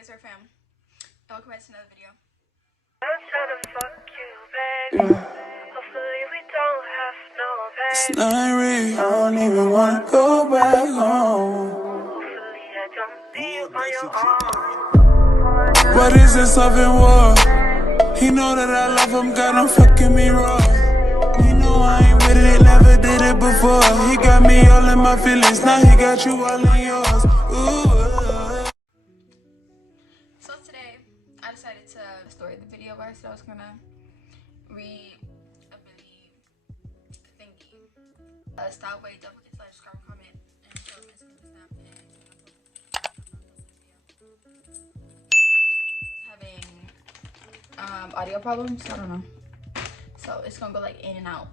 boys are fam. And welcome back to another video. I'm trying to fuck you, baby. Hopefully we don't have no pain. It's not real, I don't even wanna go back home. Hopefully I don't leave on your own. What is this loving war? He know that I love him, got him fucking me raw. He know I ain't with it, never did it before. He got me all in my feelings, now he got you all in yours. Ooh. So today, I decided to story the video where I said I was gonna read a Billie thingy. Stop, wait, don't forget to like, subscribe, comment, and show me snap and having audio problems. I don't know. So it's gonna go like in and out.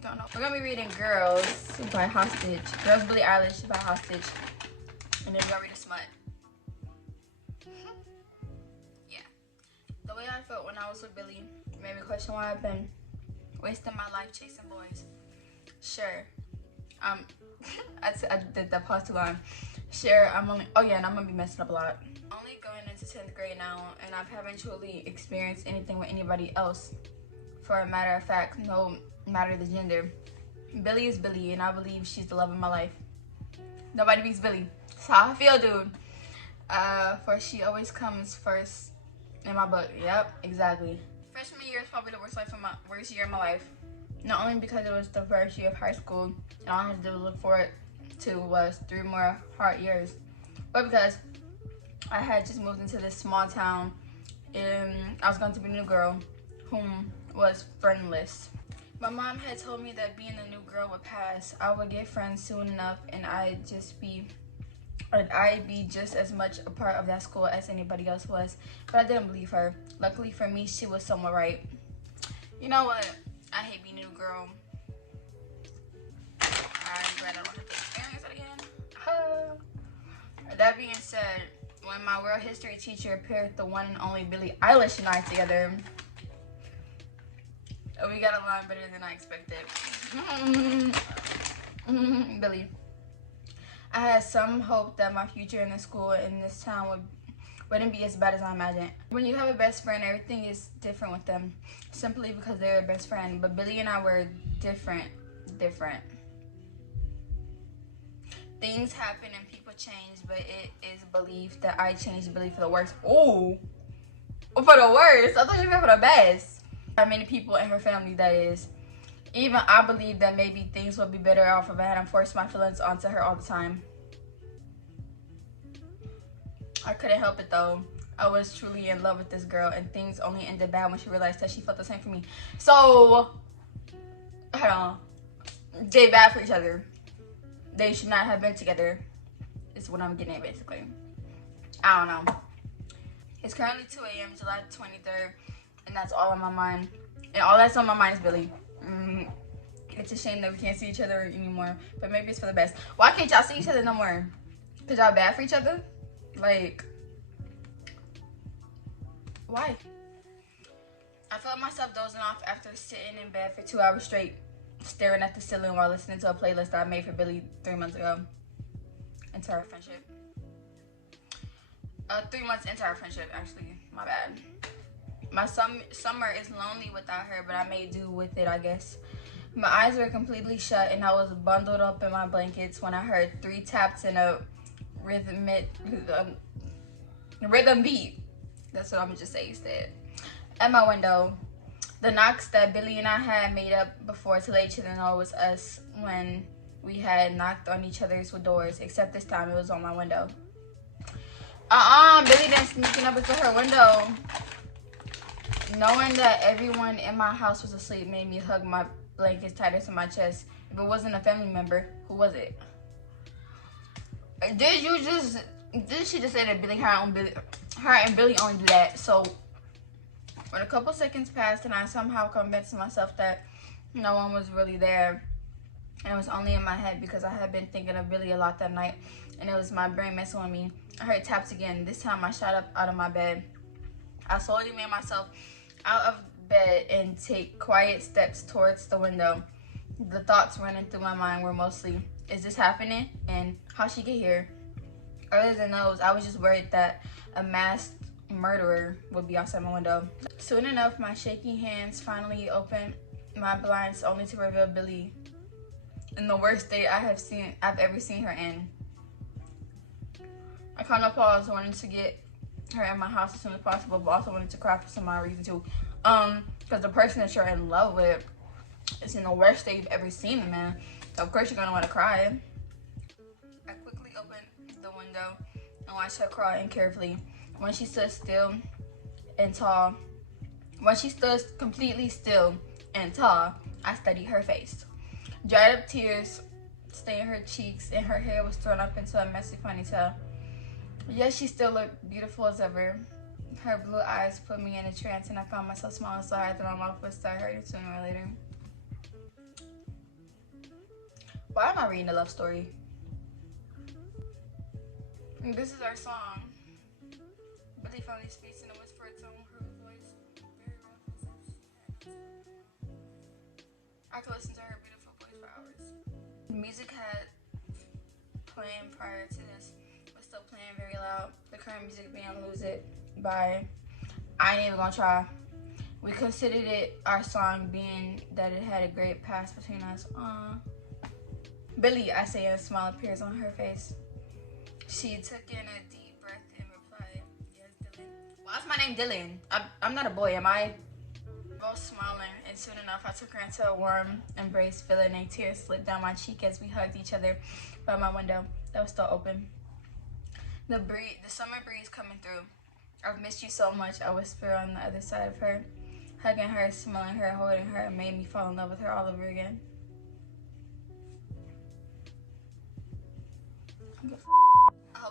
Don't know. We're gonna be reading Girls by Hostage. Girls Billie Eilish by Hostage. And then we're gonna read a Smut. Yeah. The way I felt when I was with Billie made me question why I've been wasting my life chasing boys. Sure. I did that pause too long. Sure, I'm gonna be messing up a lot. Only going into 10th grade now, and I haven't truly experienced anything with anybody else. For a matter of fact, no matter the gender. Billie is Billie, and I believe she's the love of my life. Nobody beats Billie. That's how I feel, dude. For she always comes first in my book. Yep, exactly. Freshman year is probably the worst year of my life. Not only because it was the first year of high school, and all I had to look forward to was 3 more hard years, but because I had just moved into this small town, and I was going to be a new girl whom was friendless. My mom had told me that being a new girl would pass. I would get friends soon enough, and I'd be just as much a part of that school as anybody else was. But I didn't believe her. Luckily for me, she was somewhat right. You know what? I hate being a new girl. I regret I don't have to experience it again. That being said, when my world history teacher paired the one and only Billie Eilish and I together, we got along better than I expected. Billie. I had some hope that my future in the school in this town wouldn't be as bad as I imagined. When you have a best friend, everything is different with them, simply because they're your best friend. But Billie and I were different. Things happen and people change, but it is believed that I changed Billie for the worse. Oh, for the worse? I thought you meant for the best. How many people in her family, that is. Even I believe that maybe things would be better off if I hadn't forced my feelings onto her all the time. I couldn't help it though. I was truly in love with this girl, and things only ended bad when she realized that she felt the same for me. So, hold on. They bad for each other. They should not have been together. Is what I'm getting at, basically. I don't know. It's currently 2 a.m. July 23rd, and that's all on my mind. And all that's on my mind is Billie. It's a shame that we can't see each other anymore, but maybe it's for the best. Why can't y'all see each other no more? Because y'all bad for each other? Like, why? I felt myself dozing off after sitting in bed for 2 hours straight, staring at the ceiling while listening to a playlist that I made for Billie 3 months ago. Into our friendship. 3 months into our friendship, actually. My bad. My summer is lonely without her, but I made do with it, I guess. My eyes were completely shut, and I was bundled up in my blankets when I heard 3 taps in a rhythm beat. That's what I'm gonna just say instead. At my window. The knocks that Billie and I had made up before to let each other know it was us when we had knocked on each other's doors, except this time it was on my window. Billie then sneaking up into her window. Knowing that everyone in my house was asleep made me hug my blankets tighter to my chest. If it wasn't a family member, who was it? Did she just say that her and Billie only do that? So when a couple seconds passed and I somehow convinced myself that no one was really there, and it was only in my head because I had been thinking of Billie a lot that night, and it was my brain messing with me. I heard taps again. This time I shot up out of my bed. I slowly made myself out of bed and take quiet steps towards the window. The thoughts running through my mind were mostly, is this happening? And how'd she get here? Other than those, I was just worried that a masked murderer would be outside my window. Soon enough, my shaky hands finally opened my blinds, only to reveal Billie in the worst state I've ever seen her in. I kind of paused, wanting to get her in my house as soon as possible, but also wanted to cry for some odd reason too. Because the person that you're in love with is in the worst state you've ever seen them in. So of course you're gonna want to cry. I quickly opened the window and watched her crawl in carefully. When she stood still and tall, when she stood completely still and tall, I studied her face. Dried up tears stained her cheeks, and her hair was thrown up into a messy ponytail. Yet she still looked beautiful as ever. Her blue eyes put me in a trance, and I found myself smiling so hard that my mouth would start hurting sooner or later. Why am I reading a love story? This is our song. Billie finally speaks in a whispered tone, her voice very rough. I could listen to her beautiful voice for hours. The music had playing prior to this was still playing very loud. The current music being Lose It by I Ain't Even Gonna Try. We considered it our song, being that it had a great past between us. Billie, I say, and a smile appears on her face. She took in a deep breath and replied, yes, Dylan. Why's my name Dylan? I'm not a boy, am I? Both smiling, and soon enough I took her into a warm embrace, feeling a tear slip down my cheek as we hugged each other by my window that was still open. The summer breeze coming through. I've missed you so much, I whispered on the other side of her. Hugging her, smelling her, holding her, made me fall in love with her all over again.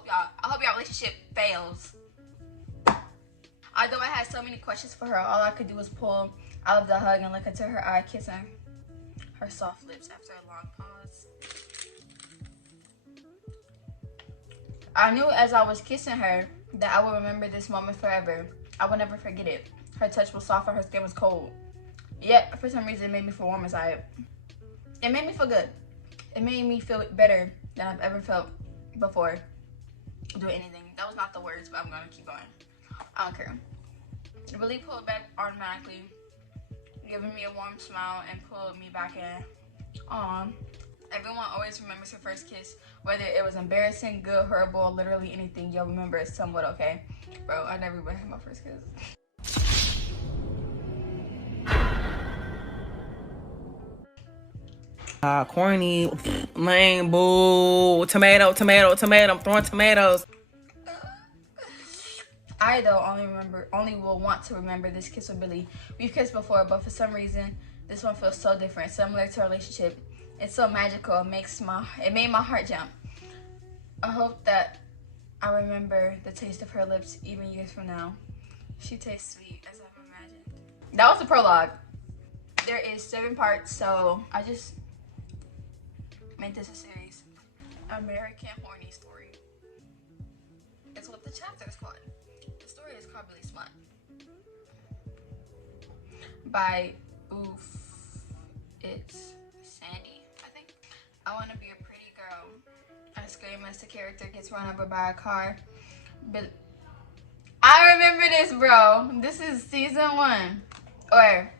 I hope y'all relationship fails. Although I had so many questions for her, all I could do was pull out of the hug and look into her eye, kissing her soft lips after a long pause. I knew as I was kissing her that I would remember this moment forever. I would never forget it. Her touch was soft and her skin was cold. Yet, for some reason, it made me feel warm inside. It made me feel good. It made me feel better than I've ever felt before doing anything. That was not the words, but I'm gonna keep going. I don't care. It really pulled back automatically, giving me a warm smile and pulled me back in. Aww. Everyone always remembers her first kiss, whether it was embarrassing, good, horrible, literally anything. You'll remember it somewhat okay. Bro, I never even had my first kiss. Corny, lame, boo, tomato, I'm throwing tomatoes. I though only will want to remember this kiss with Billie. We've kissed before, but for some reason, this one feels so different, similar to our relationship. It's so magical. It made my heart jump. I hope that I remember the taste of her lips even years from now. She tastes sweet as I've imagined. That was the prologue. There is 7 parts, so I just made this a series. American Horny Story. It's what the chapter is called. The story is called Billie Smut. By it's Sandy, I think. I want to be a pretty girl. I scream as the character gets run over by a car. But I remember this, bro. This is season 1. Or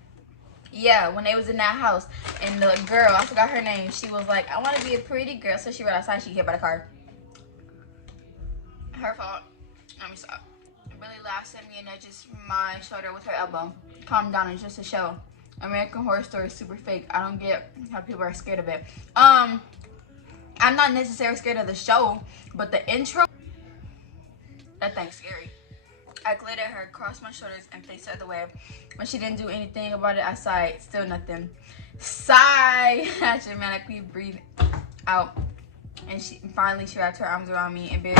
yeah, when they was in that house, and the girl, I forgot her name, she was like, I want to be a pretty girl. So she ran outside, she got hit by the car. Her fault. Let me stop. Billie laughs at me and nudges my shoulder with her elbow. Calm down, it's just a show. American Horror Story is super fake. I don't get how people are scared of it. I'm not necessarily scared of the show, but the intro, that thing's scary. I glared at her, crossed my shoulders, and faced the other way. When she didn't do anything about it, I sighed. Still nothing. Sigh! I dramatically breathed out. And finally she wrapped her arms around me and buried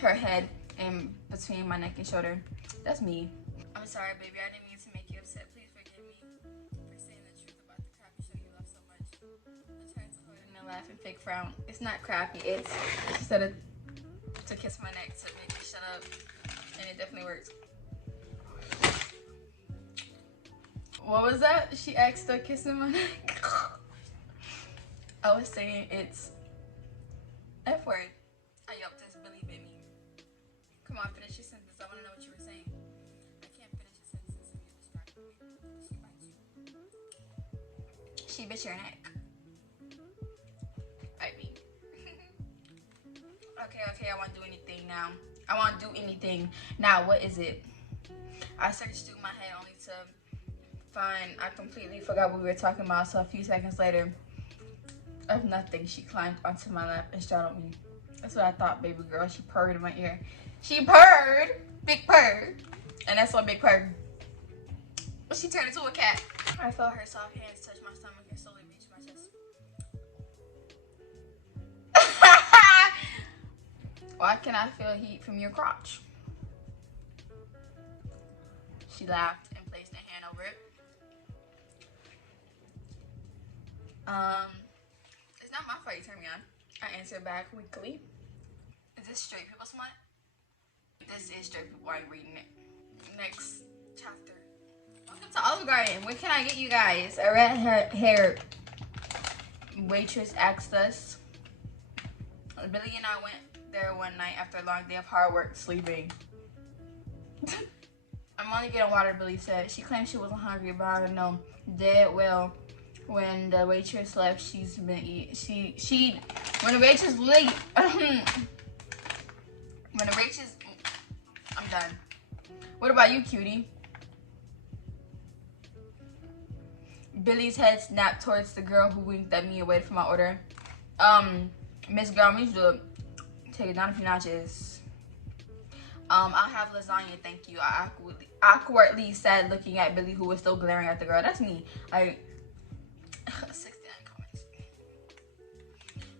her head in between my neck and shoulder. That's me. I'm sorry, baby. I didn't mean to make you upset. Please forgive me for saying the truth about the crappy show you love so much. I tried to hold it and laugh and fake frown. It's not crappy. It's instead of to kiss my neck to make me shut up. And it definitely works. What was that? She asked to kiss in my neck. I was saying it's F word. I she bit your neck? I mean. Okay, I won't do anything now. I won't do anything. Now, what is it? I searched through my head only to find, I completely forgot what we were talking about. So a few seconds later, of nothing, she climbed onto my lap and straddled me. That's what I thought, baby girl. She purred in my ear. She purred. Big purr. And that's what big purr. She turned into a cat. I felt her soft hands touch my stomach and slowly reach my chest. Why can I feel heat from your crotch? She laughed and placed a hand over it. It's not my fault you turned me on. I answered back weakly. Is this straight people smut? This is straight people. I'm reading it. Next chapter. Welcome to Olive Garden. What can I get you guys? A red-haired waitress asked us. Billy and I went there one night after a long day of hard work sleeping. I'm only getting water, Billy said. She claimed she wasn't hungry, but I don't know dead well when the waitress left. She's been eating. When the waitress late. When the waitress. I'm done. What about you, cutie? Billy's head snapped towards the girl who winked at me away from my order. Miss Girl, I need you to take it down a few notches. I'll have lasagna, thank you. I awkwardly said, looking at Billy, who was still glaring at the girl. That's me. 69 comments.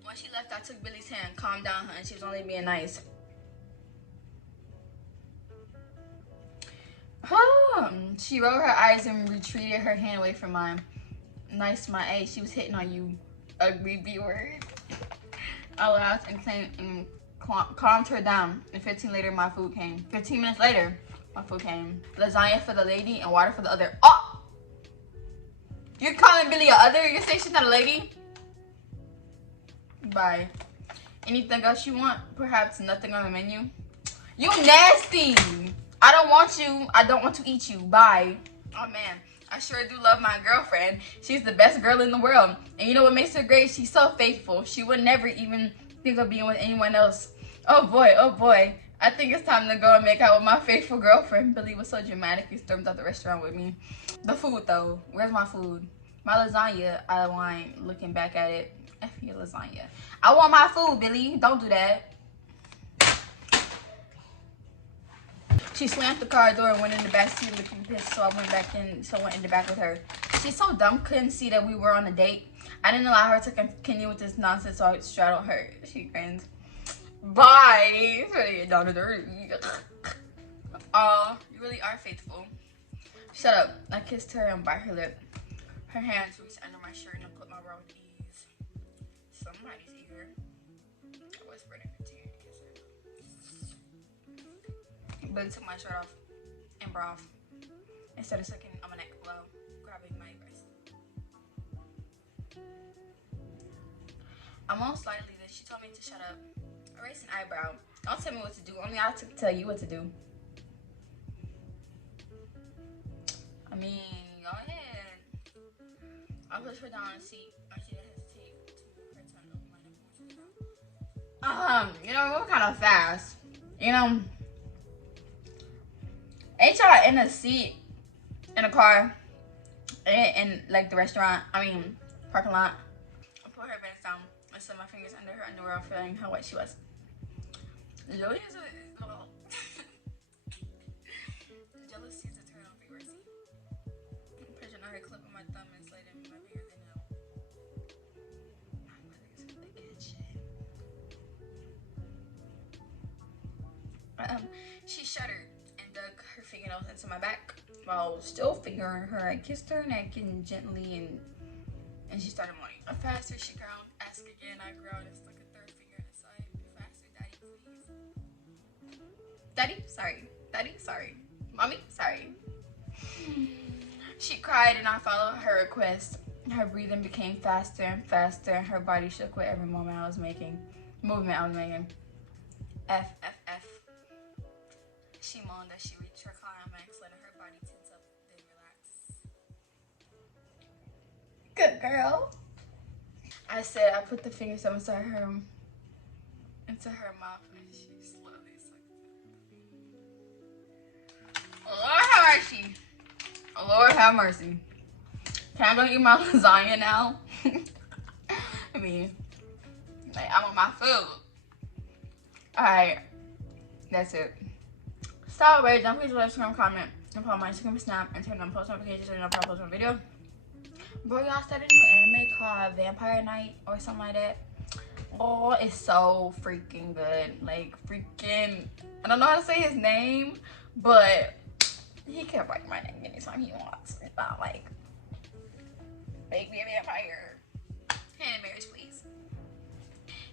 When she left, I took Billy's hand. Calm down, hun. She was only being nice. She rolled her eyes and retreated her hand away from mine. Nice, my A. She was hitting on you. Ugly B word. I laughed and calmed her down. And 15 later, my food came. 15 minutes later, my food came. Lasagna for the lady and water for the other. Oh! You're calling Billy a other? You're saying she's not a lady? Bye. Anything else you want? Perhaps nothing on the menu? You nasty! I don't want you. I don't want to eat you. Bye. Oh, man. I sure do love my girlfriend. She's the best girl in the world. And you know what makes her great? She's so faithful. She would never even think of being with anyone else. Oh, boy. Oh, boy. I think it's time to go and make out with my faithful girlfriend. Billy was so dramatic. He stormed out the restaurant with me. The food, though. Where's my food? My lasagna. I whined, looking back at it. F your lasagna. I want my food, Billy. Don't do that. She slammed the car door and went in the back seat looking pissed, so I went in the back with her. She's so dumb, couldn't see that we were on a date. I didn't allow her to continue with this nonsense, so I straddled her. She grinned. Bye! Down to dirty. Aw, you really are faithful. Shut up. I kissed her and bite her lip. Her hands reached under my shirt and I put my bra with ease. Somebody's eager. I whispered in her ear to kiss her. Billy took my shirt off and bra off instead of sucking on my neck below, grabbing my breast. I moaned slightly, then she told me to shut up. I raised an eyebrow. Don't tell me what to do, only I tell you what to do. I mean, go ahead. I pushed her down on the seat. She didn't hesitate to move her tongue over my nipple. You know, we were kind of fast. You know, ain't y'all in a seat in a car in like the restaurant? I mean, parking lot. I put her pants down. I slid my fingers under her underwear, feeling how wet she was. Jealousy is a turn on for mercy. Pressure on her clip of my thumb and slid in my fingers and out. My mother's in the kitchen. She shuddered and dug her fingernails into my back. While still fingering her, I kissed her neck and gently and she started moaning. Faster, she growled. Ask again, I growled and stuck a third finger inside. Faster, Daddy, please. Daddy, sorry. Daddy, sorry. Mommy, sorry. She cried and I followed her request. Her breathing became faster and faster and her body shook with every movement I was making. F, F, F. She moaned as she reached her climax, letting her body tense up, then Good girl. I said I put the fingers up inside her mouth and she slowly sucked it. Lord have mercy. Lord have mercy. Can I go eat my lasagna now? I mean, like, I'm on my food. Alright. That's it. Stop away. Don't forget to like, subscribe, comment, and follow my Instagram, Snap, and turn on post notifications so you know if I post a video. Bro, y'all started a new anime called Vampire Night or something like that. Oh, it's so freaking good. Like, freaking, I don't know how to say his name, but he can write my name anytime he wants. It's not like, make me a vampire. Hand marriage, please.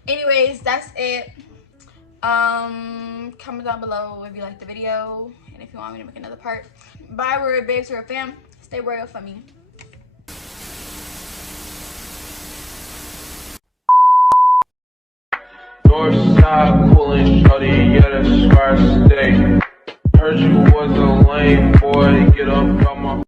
Anyways, that's it. Comment down below if you like the video and if you want me to make another part. Bye, we're babes, we're a fam. Stay royal for me. Northside pulling shorty, yeah, the scar stay. Heard you was a lame boy, get up on my